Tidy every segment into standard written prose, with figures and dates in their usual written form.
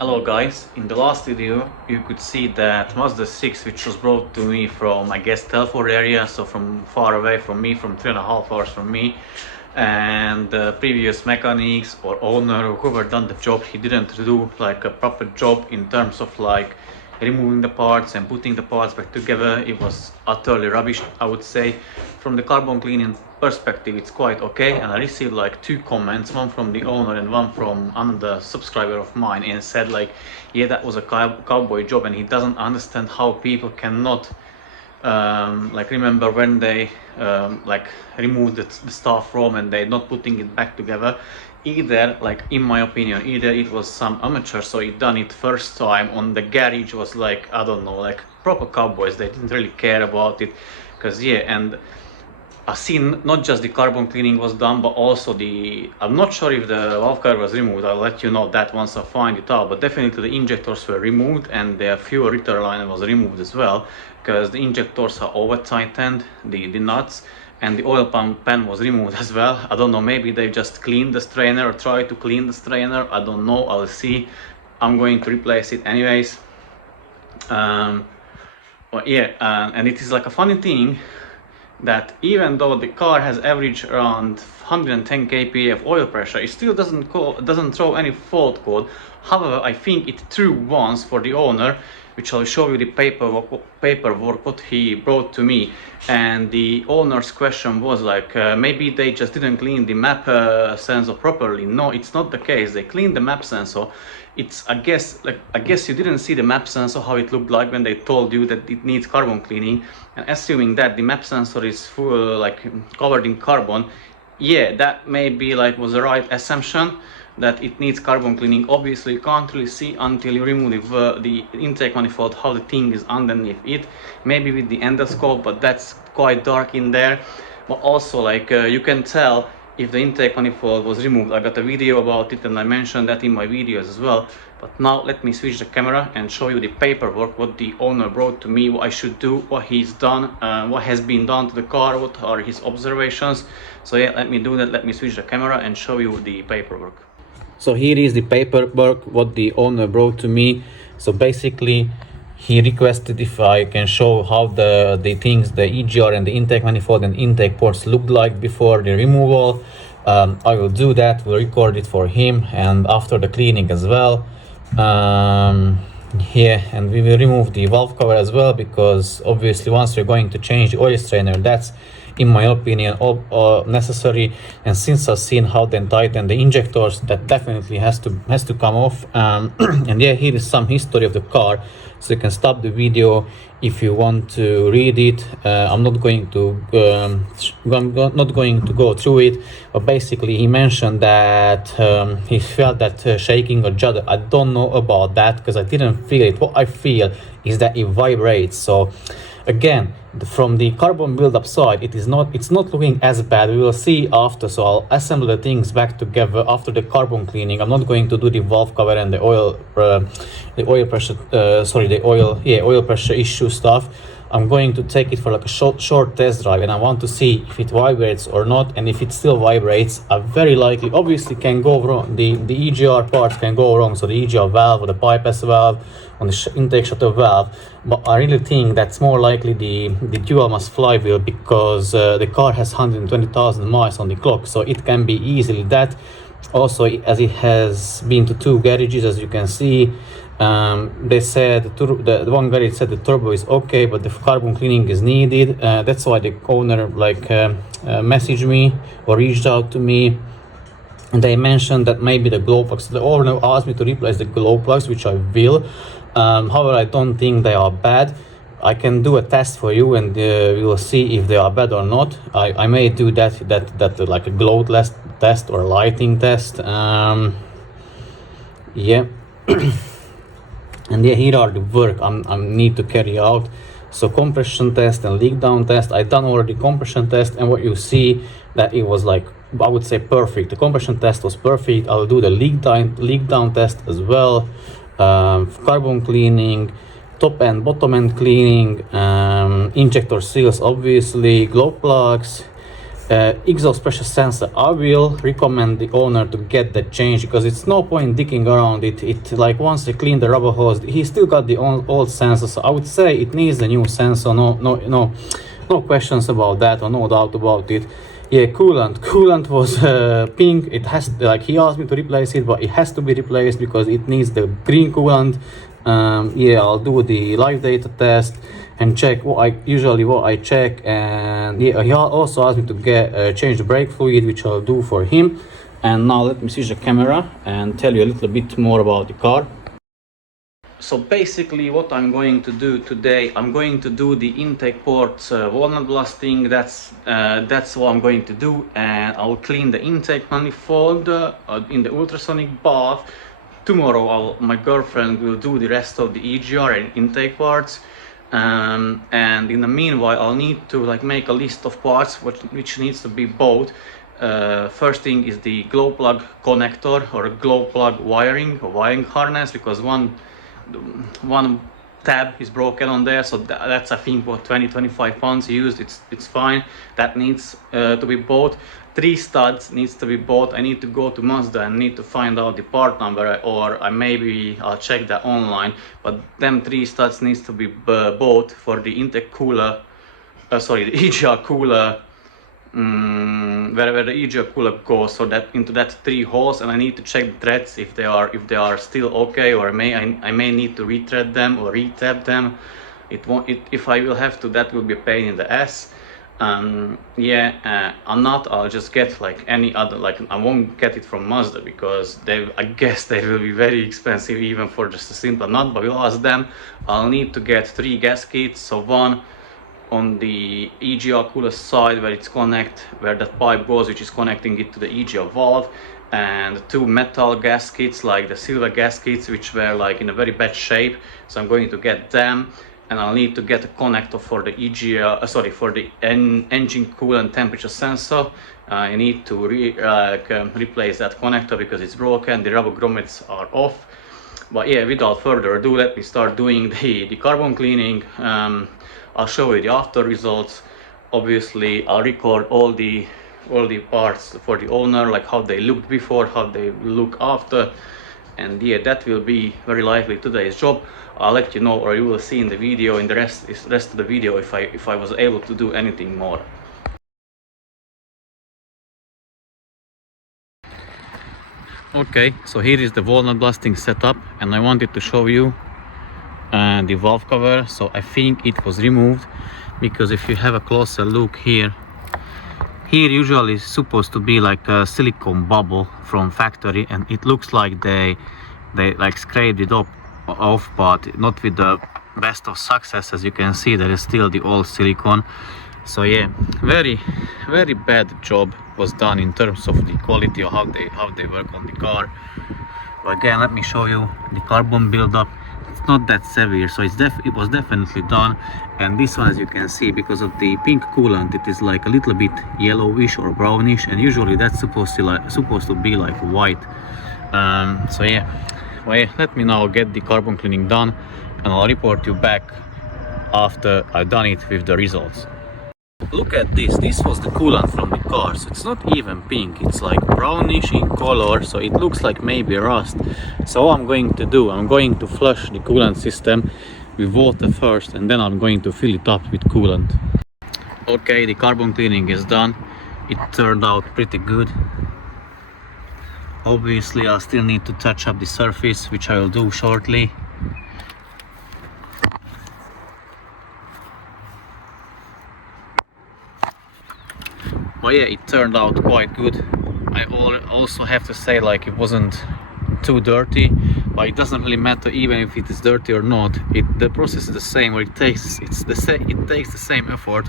Hello guys, in the last video you could see that Mazda 6, which was brought to me from, I guess, Telford area, so from far away from me, from 3.5 hours from me, and the previous mechanics or owner, whoever done the job, he didn't do like a proper job in terms of like removing the parts and putting the parts back together. It was utterly rubbish, I would say. From the carbon cleaning perspective, it's quite okay, and I received like 2 comments, one from the owner and one from another subscriber of mine, and said like, yeah, that was a cowboy job, and he doesn't understand how people cannot like remember when they like remove the stuff from and they're not putting it back together. Either, like, in my opinion, either it was some amateur, so he done it first time on the garage, was like, I don't know, like proper cowboys, they didn't really care about it. Because yeah, and I've seen not just the carbon cleaning was done, but also I'm not sure if the valve cover was removed. I'll let you know that once I find it out, but definitely the injectors were removed and the fuel return line was removed as well, because the injectors are over tightened, the nuts, and the oil pump pan was removed as well. I don't know, maybe they just cleaned the strainer or tried to clean the strainer, I don't know, I'll see. I'm going to replace it anyways. But yeah, and it is like a funny thing that even though the car has average around 110 kPa of oil pressure, it still doesn't throw any fault code. However, I think it threw once for the owner, which I'll show you the paperwork what he brought to me. And the owner's question was like, maybe they just didn't clean the map sensor properly. No, it's not the case. They cleaned the map sensor. It's, I guess you didn't see the map sensor how it looked like when they told you that it needs carbon cleaning, and assuming that the map sensor is full, like covered in carbon, yeah, that maybe like was the right assumption that it needs carbon cleaning. Obviously you can't really see until you remove the intake manifold how the thing is underneath it, maybe with the endoscope, but that's quite dark in there. But also like you can tell if the intake manifold was removed. I got a video about it and I mentioned that in my videos as well. But now let me switch the camera and show you the paperwork, what the owner brought to me, what I should do, what he's done, what has been done to the car, what are his observations. So yeah, let me do that. Let me switch the camera and show you the paperwork. So here is the paperwork what the owner brought to me. So basically he requested if I can show how the things, the EGR and the intake manifold and intake ports looked like before the removal. I will do that, we'll record it for him, and after the cleaning as well. Yeah, and we will remove the valve cover as well, because obviously once you're going to change the oil strainer, that's in my opinion necessary. And since I've seen how they tighten the injectors, that definitely has to come off. And yeah, here is some history of the car, so you can stop the video if you want to read it. I'm not going to go through it, but basically he mentioned that he felt that shaking or judder. I don't know about that because I didn't feel it. What I feel is that it vibrates. So again, from the carbon build-up side, it's not looking as bad. We will see after, so I'll assemble the things back together after the carbon cleaning. I'm not going to do the valve cover and the oil pressure issue stuff. I'm going to take it for like a short test drive, and I want to see if it vibrates or not. And if it still vibrates, I very likely, obviously, can go wrong. The EGR parts can go wrong, so the EGR valve or the bypass valve on the intake shutter valve. But I really think that's more likely the dual mass flywheel, because the car has 120,000 miles on the clock, so it can be easily that. Also, as it has been to 2 garages, as you can see. They said the one garage said the turbo is okay, but the carbon cleaning is needed. That's why the owner messaged me or reached out to me, and they mentioned that maybe the glow plugs. The owner asked me to replace the glow plugs, which I will. However, I don't think they are bad. I can do a test for you, and we will see if they are bad or not. I may do that like a glow test or lighting test. Yeah. And yeah, here are the work I need to carry out. So compression test and leak down test. I done already compression test, and what you see that it was like, I would say, perfect. The compression test was perfect. I'll do the leak down test as well. Carbon cleaning, top and bottom end cleaning, injector seals, obviously, glow plugs, exhaust pressure sensor. I will recommend the owner to get that changed, because it's no point digging around it. It like once you clean the rubber hose, he still got the old sensor, so I would say it needs a new sensor. No questions about that, or no doubt about it. Yeah, coolant was pink. It has, like, he asked me to replace it, but it has to be replaced because it needs the green coolant. Yeah, I'll do the live data test and check what I check. And yeah, he also asked me to get change the brake fluid, which I'll do for him. And now let me switch the camera and tell you a little bit more about the car. So basically what I'm going to do today, I'm going to do the intake ports walnut blasting. That's what I'm going to do, and I'll clean the intake manifold in the ultrasonic bath. Tomorrow my girlfriend will do the rest of the EGR and intake parts, and in the meanwhile I'll need to like make a list of parts which needs to be bought. First thing is the glow plug connector, or a glow plug wiring harness, because one tab is broken on there, so that's I think what 20-25 pounds used. It's fine. That needs to be bought. 3 studs needs to be bought. I need to go to Mazda and need to find out the part number, or I'll check that online, but them 3 studs needs to be bought for the intake cooler, the EGR cooler, wherever the EGR cooler goes, so that into that 3 holes. And I need to check the threads if they are still okay, or I may need to retread them or retab them. If I will have to, that will be a pain in the ass. I'll just get like any other, like I won't get it from Mazda, because I guess they will be very expensive even for just a simple nut, but we'll ask them. I'll need to get 3 gaskets, so one on the EGR cooler side where that pipe goes, which is connecting it to the EGR valve, and 2 metal gaskets, like the silver gaskets, which were like in a very bad shape, so I'm going to get them. And I'll need to get a connector for the for the engine coolant temperature sensor. I need to replace that connector because it's broken. The rubber grommets are off. But yeah, without further ado, let me start doing the carbon cleaning. I'll show you the after results. Obviously, I'll record all the parts for the owner, like how they looked before, how they look after. And yeah, that will be very likely today's job. I'll let you know, or you will see in the video, in the rest of the video, if I was able to do anything more. Okay, so here is the walnut blasting setup, and I wanted to show you the valve cover. So I think it was removed, because if you have a closer look here usually is supposed to be like a silicone bubble from factory, and it looks like they like scraped it off, but not with the best of success. As you can see, there is still the old silicone. So yeah, very bad job was done in terms of the quality of how they work on the car. But again, let me show you the carbon buildup. It's not that severe, so it was definitely done. And this one, as you can see, because of the pink coolant, it is like a little bit yellowish or brownish, and usually that's supposed to be like white. So yeah, well, let me now get the carbon cleaning done, and I'll report you back after I've done it with the results. Look at this. This was the coolant from the car, so it's not even pink, it's like brownish in color, so it looks like maybe rust. So what I'm going to do, I'm going to flush the coolant system with water first, and then I'm going to fill it up with coolant. Okay, the carbon cleaning is done. It turned out pretty good. Obviously I still need to touch up the surface, which I will do shortly. But yeah, it turned out quite good. I also have to say, like, it wasn't too dirty, but it doesn't really matter even if it is dirty or not. The process is the same, or it takes the same effort.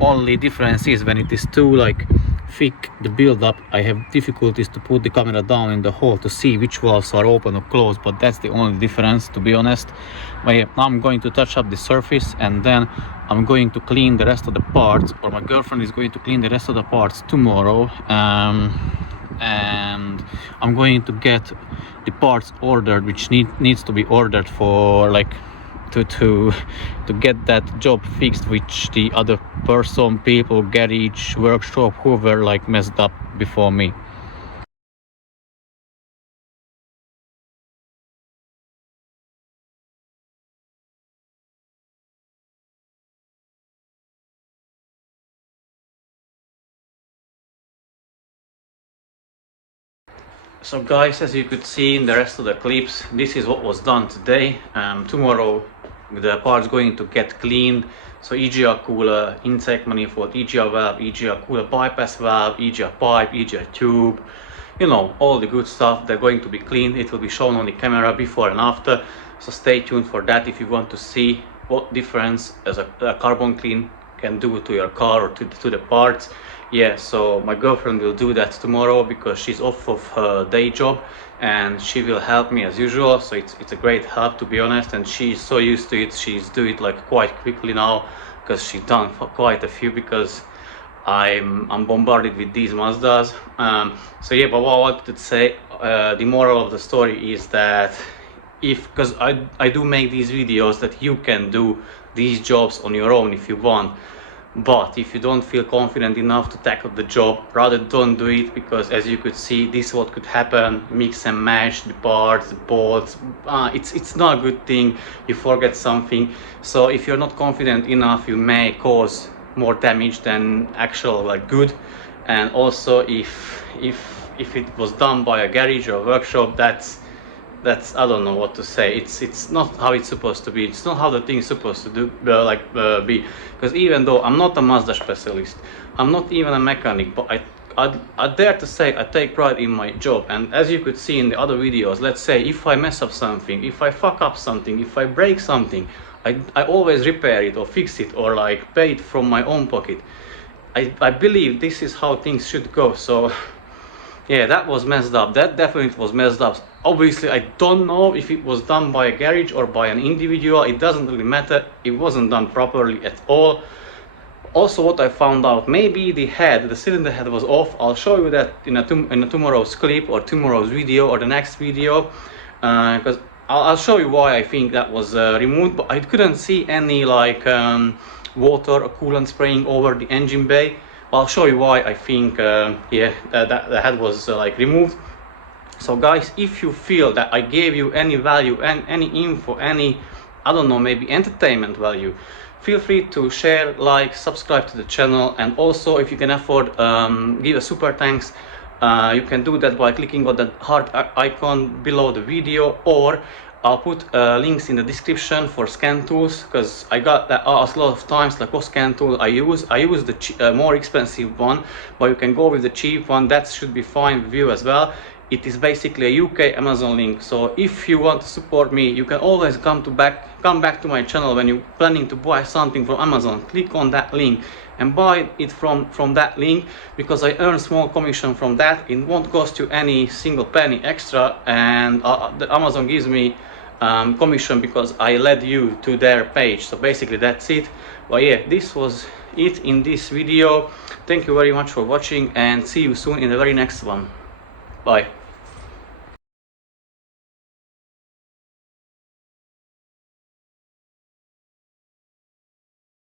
Only difference is when it is too like thick, the build up, I have difficulties to put the camera down in the hole to see which valves are open or closed, but that's the only difference, to be honest. But yeah, now I'm going to touch up the surface, and then I'm going to clean the rest of the parts, or my girlfriend is going to clean the rest of the parts tomorrow. And I'm going to get the parts ordered, which needs to be ordered for like to get that job fixed, which the other person, people, garage, workshop, whoever like messed up before me. So guys, as you could see in the rest of the clips, this is what was done today. Tomorrow the parts going to get cleaned. So EGR cooler, intake manifold, EGR valve, EGR cooler bypass valve, EGR pipe, EGR tube, you know, all the good stuff. They're going to be cleaned. It will be shown on the camera before and after. So stay tuned for that if you want to see what difference as a carbon clean can do to your car or to the parts. Yeah, so my girlfriend will do that tomorrow because she's off of her day job, and she will help me as usual. So it's a great help, to be honest, and she's so used to it. She's do it like quite quickly now because she's done quite a few, because I'm bombarded with these Mazdas. So yeah, but what I wanted to say, the moral of the story is that because I do make these videos, that you can do these jobs on your own if you want. But if you don't feel confident enough to tackle the job, rather don't do it, because as you could see, this is what could happen. Mix and match the parts, the bolts. It's not a good thing. You forget something. So if you're not confident enough, you may cause more damage than actual like good. And also if it was done by a garage or a workshop, that's I don't know what to say. It's not how it's supposed to be. It's not how the thing is supposed to be. Because even though I'm not a Mazda specialist, I'm not even a mechanic, but I dare to say I take pride in my job. And as you could see in the other videos, let's say if I mess up something, if I fuck up something, if I break something, I always repair it or fix it or like pay it from my own pocket. I believe this is how things should go. So yeah, that was messed up. That definitely was messed up. Obviously, I don't know if it was done by a garage or by an individual. It doesn't really matter. It wasn't done properly at all. Also, what I found out, maybe the cylinder head was off. I'll show you that in a tomorrow's clip or tomorrow's video or the next video, because I'll show you why I think that was removed. But I couldn't see any like water or coolant spraying over the engine bay. I'll show you why I think yeah, that the head was like removed. So guys, if you feel that I gave you any value and any info, any, I don't know, maybe entertainment value, feel free to share, like, subscribe to the channel. And also, if you can afford, give a super thanks. You can do that by clicking on the heart icon below the video, or I'll put links in the description for scan tools, because I got that asked a lot of times, like what scan tool I use. I use the more expensive one, but you can go with the cheap one. That should be fine with you as well. It is basically a UK Amazon link. So if you want to support me, you can always come back to my channel when you're planning to buy something from Amazon. Click on that link and buy it from that link, because I earn small commission from that. It won't cost you any single penny extra, and the Amazon gives me commission because I led you to their page. So basically that's it. But yeah, this was it in this video. Thank you very much for watching, and see you soon in the very next one. Bye.